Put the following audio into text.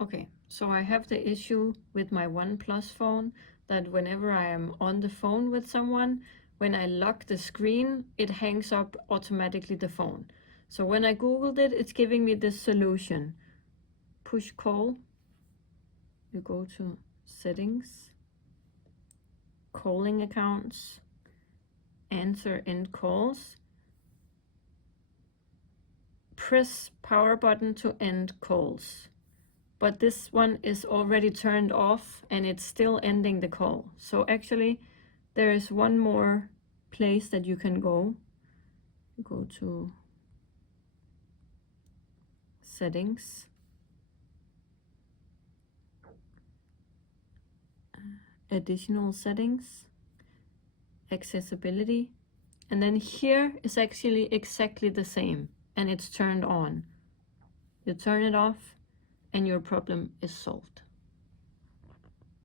Okay, so I have the issue with my OnePlus phone that whenever I am on the phone with someone, when I lock the screen, it hangs up automatically the phone. So when I Googled it, it's giving me this solution. Push call. You go to settings, calling accounts, answer end calls. Press power button to end calls. But this one is already turned off and it's still ending the call. So actually there is one more place that you can go. Go to settings, additional settings, accessibility, and then here is actually exactly the same and it's turned on. You turn it off and your problem is solved.